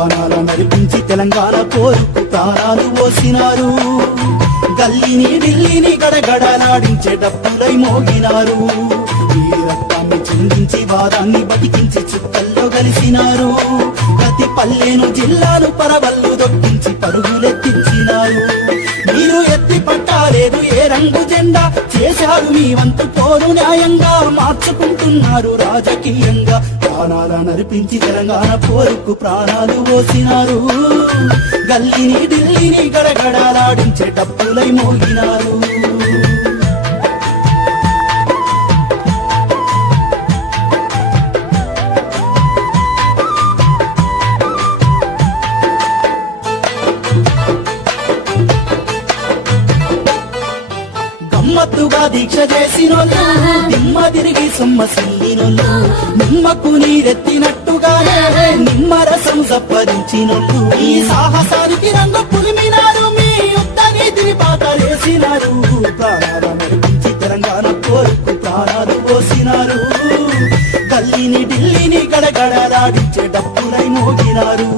ప్రాణాల నడిపించి తెలంగాణ పోరుకు ప్రాణాలు పోసినారు. గల్లీని ఢిల్లీని గడగడలాడించే డప్పులై మోగినారు. ఈ రక్తాన్ని చిందించి వారాన్ని బతికించి చుక్కల్లో కలిసినారు. ప్రతి పల్లెను జిల్లాను పరవళ్ళు దొక్కించి పరుగులెత్తించినారు. మీరు ఎత్తి పట్టాలేదు ఏ రంగు జెండా, చేశారు మీ వంతు పోరు న్యాయంగా, మార్చుకుంటున్నారు రాజకీయంగా. ప్రాణాల నడిపించి తెలంగాణ పోరుకు ప్రాణాలు పోసినారు. గల్లీని ఢిల్లీని గడగడలాడించే డప్పులై మోగినారు. గమ్మత్తుగా దీక్ష చేసినోళ్ళు, నిమ్మ తిరిగి సొమ్మసిల్లినోళ్ళు, నిమ్మకు నీరెత్తినట్టుగానే నిమ్మరసం సంపాదించినోళ్ళు. ఈ సాహసానికి రంగు పులిమినారు, మీ యుద్ధ నీతిని పాతలేసినారు. ప్రాణాల నడిపించి తెలంగాణ పోరుకు ప్రాణాలు పోసినారు. గల్లీని ఢిల్లీని గడగడలాడించే డప్పులై మోగినారు.